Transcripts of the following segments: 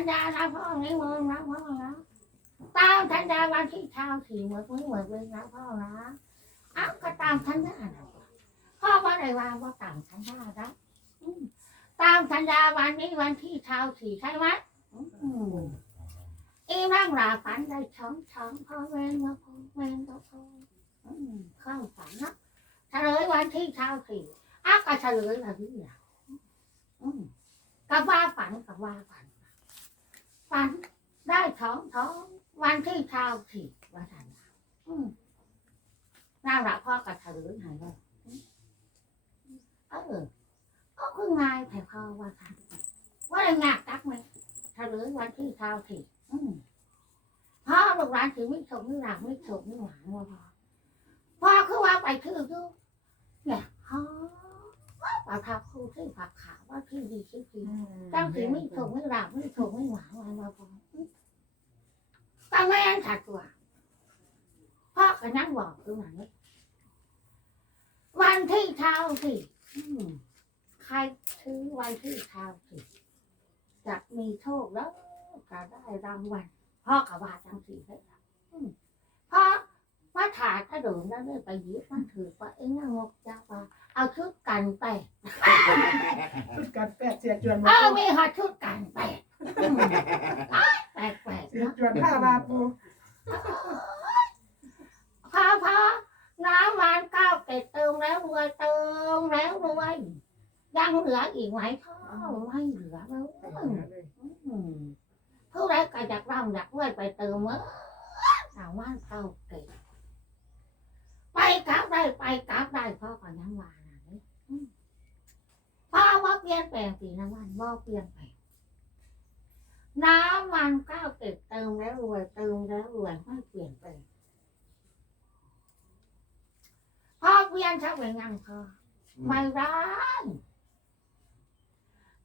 ญญานะพ่อนี่มึงนะพ่อนะตามสัญญาวันที่เช้าสี่เหมือนมึงเหมือนเวงนะพ่อนะอ้าวก็ตามสัญญานะพ่อว่าอะไรว่าว่าตามสัญญานะตามสัญญาวันนี้วันที่เช้าสี่ใช่ไหมอืมอีนั่งหลาฝันได้ช้องช้องพ่อเวนมาพ่อเวนก็พ่ออืมเข้าฝันนะเฉลยวันที่เช้าสี่อ้าวก็เฉลยอะไรเนี่ยอืมกับว่าฝันกับว่าฝัน ฝันได้ท้องท้องวันที่เช้าสี่วันถันมาอืมน่ารักพ่อกับเฉลยหายเลยเออก็คืองายแต่พ่อว่าทันว่าอะไรงากตักไหมเฉลยวันที่เช้าสี่อืมพ่อลูกร้านถือไม่ถกไม่หลักไม่ถกไม่หวานว่าพ่อพ่อคือว่าไปชื่อดูเนี่ยพ่อว่าทับครูที่ผักขาวว่าที่ดีที่ดีตั้งสีไม่ถูกไม่หลับไม่ ถูกไม่หวานอะไรมาพอตั้งแม่นถัดตัวพ่อก็นั่งบอกคือหนวันที่เช้าสิใครซื้อวันที่เช้าสิจะมีโชคแล้วจะได้รางวัลพ่อกับว่าจังสีได้ละอืมพ่อมาถายกระโดดแล้วเลยไปยิบมันถือว่าเอ็งงกจ้าว่าเอาชุดกันไปชุดการแปดเสียจวนเออมีหอชุดกัน แปลกแปลกๆเสียเนาะจวนห้าบาทปูพอพอน้ำมันเก้าวเกตเติมแล้วรวยเติมแล้วรวยยังเหลืออีกไหมพ่อไม่เหลือแล้วอืมผู้ใดก็อยากร่ำอยากรวยไปเติมเมื่อน้ำมันเก้าวเกตไปกลับได้ไปกลับได้พ่อก็ยังว่านะนี่อืมพ่อว่าเปลี่ยนแปลงสีน้ำมันว่าเปลี่ยนแปลง น้ำมันเก้าวเกตเติมแล้วรวยเติมแล้วรวยไม่เปลี่ยนแปลงพ่อเวียนชักเป็นยังพอไม่ได้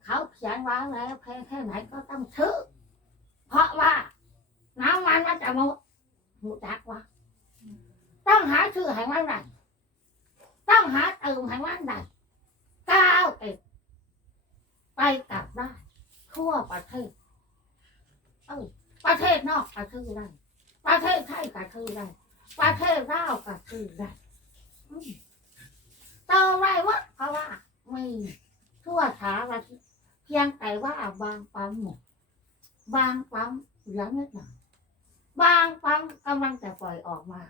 เขาเขียนไว้แล้วแพงแค่ไหนก็ต้องซื้อเพราะว่าน้ำมันมันจะหมดหมดจักวะต้องหาชื่อให้มันได้ต้องหาเติมให้มันได้ก้าวเอ็ดไปกลับได้ทั่วประเทศ เออประเทศนอกก็ซื้อได้ประเทศไทยก็ซื้อได้ประเทศลาวก็ซื้อได้ต่อไรวะเพราะว่ามีทั่วสารทิศเพียงแต่ว่าบางปั๊มหมดบางปั๊มเหลือนิดหน่อยบางปั๊มกำลังจะปล่อยออกมา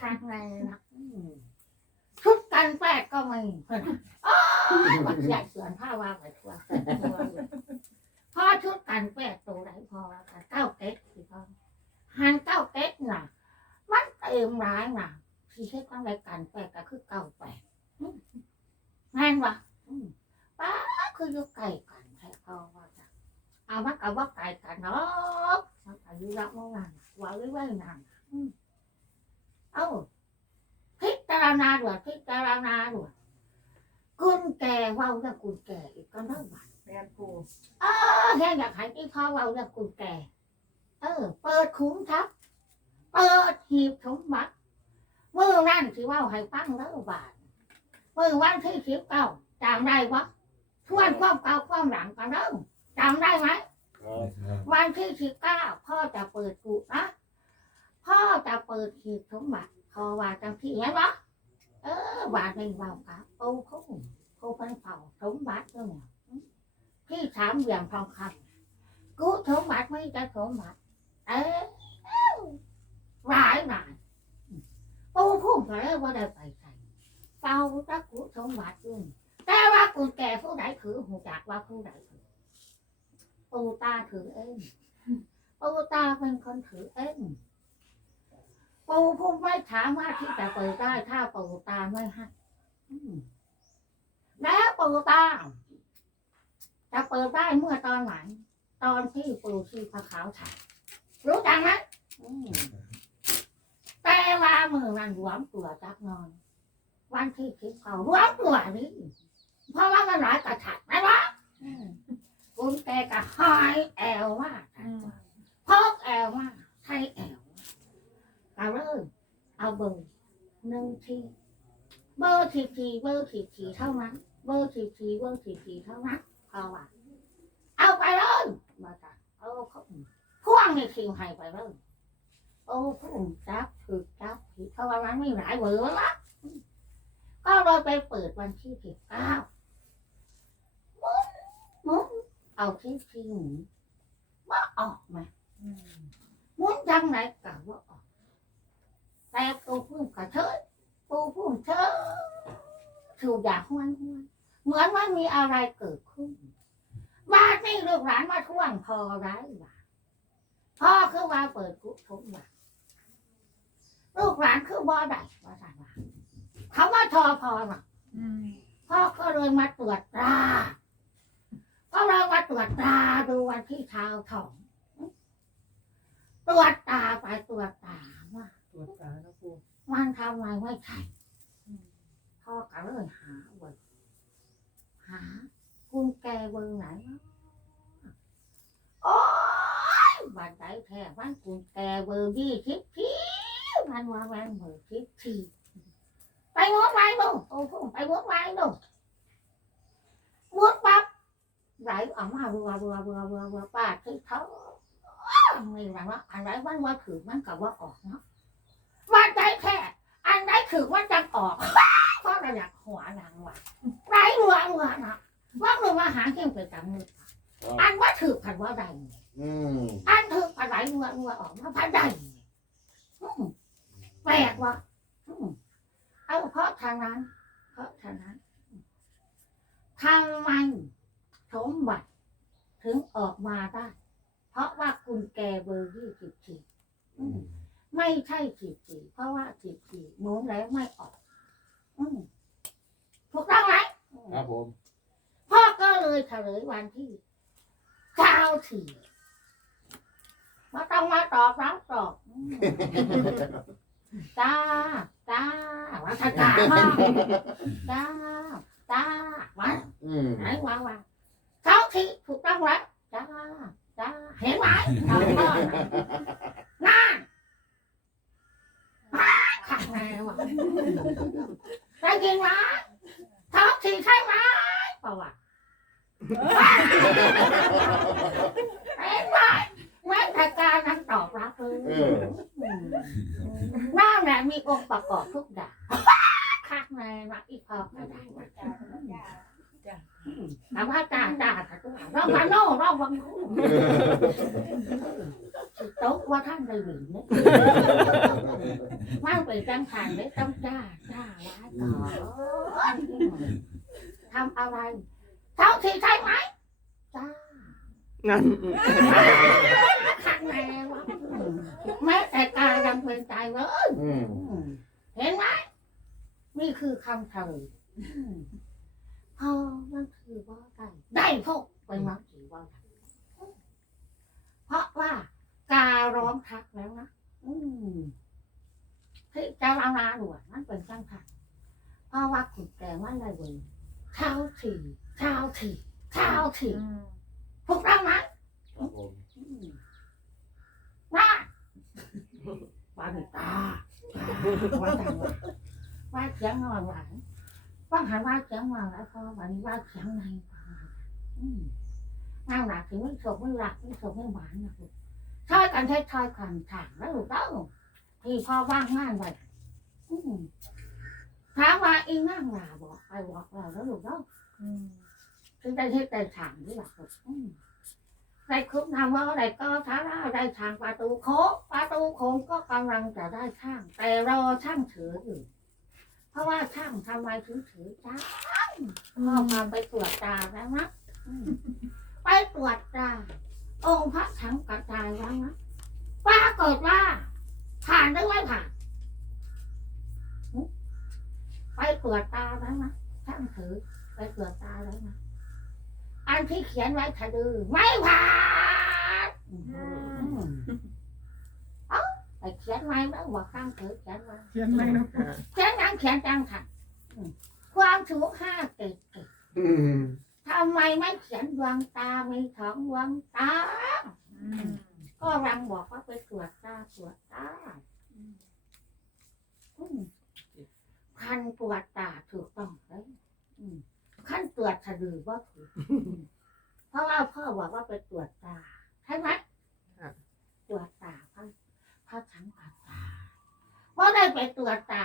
ครั้งแรกนะชุดกันแปดก็ไม่เพื่อนอ๋อบักใหญ่เสือนผ้าว่าไปทั่ว พ่อชุดกันแปดตัวไหนพอกันเก้าเก๊กสิพอหันเก้าเก๊กน่ะ มันเต็มร้ายน่ะที่เฮ็ดตั้งรการแปลกก็คือเก่าแปลกอืมแม่นวะป้าคืออยู่ไก่กันแท้พอว่าจ้ะเอามากับว่าไก่กันเนาะมันอายุรักเมื่อวานว่าไว้ไว้นานเอ้าพิจารณาด้วยพิจารณาด้วยกุญแกเว่าเรื่องกุญแกอีกก็ได้บั ดแม่นปูเออแค่อยากให้ที่พ่อเว่าเรื่องกุญแกเออ เปิดคุ้มทับเปิดหีบสมบัติมื่อนั่นสิเว่าให้ฟังแล้วบาทมื่อวันที่สิบเก้าจำได้ปะทวนความเก่าความหลังกันเด้อจำได้ไหมวันที่สิบเก้าพ่อจะเปิดกุนะพ่อจะเปิดหีบสมบัติพอว่าจังที่ไหนวะเออบาทหนึ่งเบากับโอ้เขาเขาเป็นเผาสมบัติด้วยเนี่ย ที่สามเหลี่ยมทองคำกูสมบัติไม่จะสมบัติเอ๊ะหลายหลายปูพุ่งไปแล้วว่าได้ไปใส่เฝ้าตะกุสมบัติด้วยแต่ว่ากุญแจผู้ใดถือหูจักว่าผู้ใดถือปูตาถือเองปูตาเป็นคนถือเองปูพุ่งไม่ถามว่าที่จะเปิดได้ถ้าปูตาไม่ให้อืมแล้วปูตา จะเปิดได้เมื่อตอนไหนตอนที่ปูชีพระขาวถ่ายรู้จักไหมอืมแต่ว่ามือมันรวมตัวจักหนอน วันที่คิดเขารวมตัวนี่เพราะว่ามันหลายกระถัดไหมวะอืมคุณแกก็หายแอลว่าพกแอลว่าใช้แอลก็เลยเอาเบอร์หนึ่งทีเบอร์สิบสี่เบอร์สิบสี่เท่านั้น เบอร์สิบสี่เบอร์สิบสี่เท่านั้น เพราะว่าเอาไปเลยมาจ้ะเอเขาพ่วงนี่คิวให้ไปเลยโอ้ผู้จับถือจับผิดเพราะว่ามันไม่หลายเบอร์ละก็เลยไปเปิดวันที่สิบเก้ามุนมุนเอาที่ที่หมุนว่าออกมามุนจังไหนกะว่าออกแต่ปูพุ่งกระเทยปูพุ่งเชยถูกอยากห้วนห้วน เหมือนว่ามีอะไรเกิดขึ้นบ้านนี่ลูกหลานมาท่วงพอไรล่ะพ่อคือว่าเปิดกุศลว่าลูกหลานคือบ่ได้ว่าสั่นว่าเขาว่าทอพอน่ะพ่อก็เลยมาตรวจตราก็เลยมาตรวจตราดูวันที่เท้าถองตรวจตาไปตรวจตาว่าตัวตาแล้วปูมันทำไมไม่ใช่พ่อก็เลยหาเบอร์ หาคุณแกเบอร์ไหนโอ้ยบันไดแท้มันคุณแกเบอร์บี้ทิพทีมันว่าแวนเบอร์ทิพทีไปม้วนไว้ดูโอ้โหไปม้วนไว้ดูม้วนปั๊บไหลออกมาเบื่อเบื่อเบื่อเบื่อเบื่อป้าที่เขาไม่รู้ว่าอันไหนมันว่าถือมันกับว่าออกเนาะมันได้แค่อันไหนถือว่าจะออกเพราะเราอยากหัวหนังว่ะ รรัวรัวนะว่าหนูมาหาเก่งไปจังมืออันว่าถือผันว่าใดอืมอันถือผันไหลรัวรัวออกมาผันใดอืมแปลกว่ะอืมเอาเพราะทางนั้น เพราะทางนั้นทางมันสมบัติถึงออกมาได้ เพราะว่าคุณแกเบอร์ยี่สิบสี่อืมไม่ใช่จีบจีเพราะว่าจีบจีหมุนแล้วไม่ออกอืมถูกต้องไหม ครับผมพ่อก็เลยเฉลยวันที่เก้าสี่มาต้องมาตอบรับตอบอืมจ้าจ้าว่าถ้าจ้ามาจ้าจ้ามาอืมไหนวางวางเก้าสี่ถูกต้องแล้วจ้าจ้าเห็นไหมเอาพ่อนั่นขัดแน่ว่ะได้ยินไหม ท้องฉี่ใช่ไหมเปล่าวะเห็นไหมแม่แต่การนั้นตอบรับเลยเออ นั่นแหละมีองค์ประกอบทุกอย่างขัดแน่ว่ะอีพอก็ได้ว่ะถามว่าจ้าจ้าค่ะตัวเรามาโน่เราวังคู่โต๊ะว่าท่านได้หรือเนี่ยมันเป็นจังหันเลยต้องจ้าจ้าว้าต่อ ทำอะไรเท่าที่ใช่ไหมจ้างั้นขังแม่วะแม้แต่กายยังเป็นใจเลยอืมเห็นไหมนี่คือคำเฉลยพอมันคือว่าได้ได้พวกเป็นมักสีว่าได้เพราะว่าการ้องทักแล้วนะอืมที่เจ้าอาณาหลวงนั่นเป็นจังค่ะเพราะว่าขุดแกว่าอะไรเว้ยเช้าถี่เช้าถี่เช้าถี่ถูกต้องไหมครับผมอืมว่าบานตาว่าจังว่าว่าเสียงนอนหวานว่าหันว่าเสียงนอนแล้วพอวันนี้ว่าเสียงในฟังอืมงานหลักถึงไม่สมไม่หลักไม่สมไม่หวานนะคุณช่วยกันใช้ช่วยกันถางแล้วถูกต้องที่พ่อว่างงานไปอืม ถามว่าอีนั่งลาบอกไปบอกเราแล้วลูกเนาะถึงได้ที่ได้ทางที่หลักลูกอืมได้คุ้มทำว่าได้ก็ท้าราได้ทางประตูโค้งประตูโค้งก็กำลังจะได้ช่าง แต่รอช่างถืออยู่เพราะว่าช่างทำไมถึงถือจ้าพ่อพาไปตรวจตาแล้วนะอืมไปตรวจตาองค์พระถังกระจายแล้วนะปรากฏว่าผ่านหรือไม่ผ่านหึ ไปตรวจตาแล้วนะช่างถือไปตรวจตาแล้วนะอันที่เขียนไว้ทะดือไม่ผ่านอืมเอ้าไปเขียนไว้แล้วว่าข้างถือเขียนไว้เขียนไหมนะปูเขียนยังเขียนจังค่ะอืมความถูกห้าเกิดเกิดอืมทำไมไม่เขียนดวงตามีสองดวงตาก็รังบอกว่าไปตรวจตาตรวจตาอืม คันตรวจตาถูกต้องเลยอืมขั้นตรวจสะดือว่าถูกอืมเพราะว่าพ่อบอกว่าไปตรวจตาใช่ไหมตรวจตาพระพระสังฆตาว่าได้ไปตรวจตา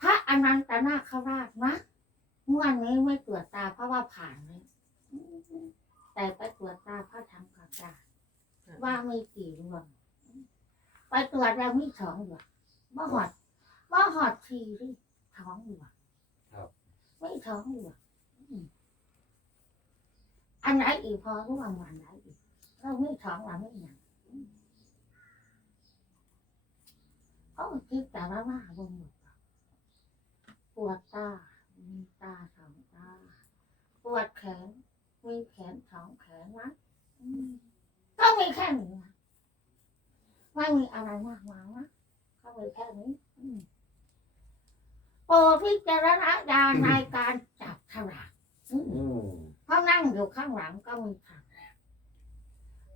พระอนันตนาคราชนะเมื่อนี้ไม่ตรวจตาเพราะว่าผ่านเลยแต่ไปตรวจตาพระธรรมกตาว่ามีกี่ดวงไปตรวจแล้วมีสองดวงว่าหอด ว่าหอดทีที่ท้องดวงไม่ท้องดวงอืมอันไหนอีกพอรู้ว่าวันไหนอีกเราไม่ท้องเราไม่หยังเขาคิดแต่ว่าว่าบนหมดปวดตา มีตาสองตา ปวดแขน มีแขนสองแขนนะอืมก็มีแค่นี้นะไม่มีอะไรมากมายนะก็มีแค่นี้ อืม โปรดพิจารณญาณในการจับฉลากอืมอืมเพราะนั่งอยู่ข้างหลังก็มีฉลาก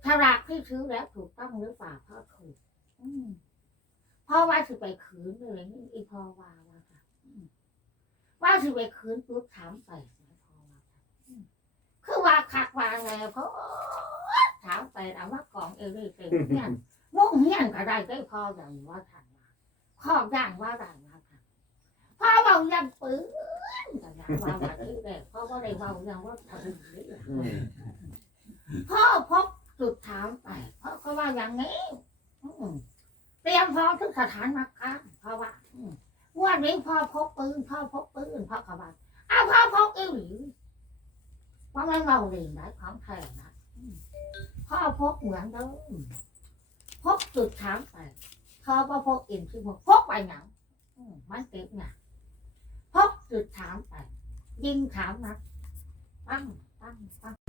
ฉลากที่ซื้อแล้วถูกต้องหรือเปล่าพ่อถูกอืมเพ่อว่าสิไปขืนเลยนี่อีพ่อว่าว่าค่ะอืมว่าสิไปขืนปุ๊บถามไปนะพ่อว่าค่ะอืมคือว่าคักว่าไงเพราะถามไปแล้วว่ากล่องเอรี่เต็มเฮียนมุ่งเฮียนก็ได้ได้พ่ออย่างว่าทันว่าข้อย่างว่าได้ว่าค่ะพ่ อเบายังปืนก็อยางว่าว่าที่แรกพ่อว่าได้เบายังว่าทำดีอืมพ่อพบจุดถามไปพ่อก็ว่าอย่างนี้อืมเตรียมพร้อมทุกสถานการณ์เพราะว่าอืมวันนี้พ่อพกปืนพ่อพกปืนพ่อขบันอ้าวพ่อพกอีหลีว่าไม่เมาเรียนได้ของแท้นะอืมพ่อพกเหมือนเดิมพกจุดถามไปพ่อพ่อพกอินที่พกไปหนังอืมมันเก็บไงพก จุดถามไป ยิงถามนะปั้ง ปั้ง ปั้ง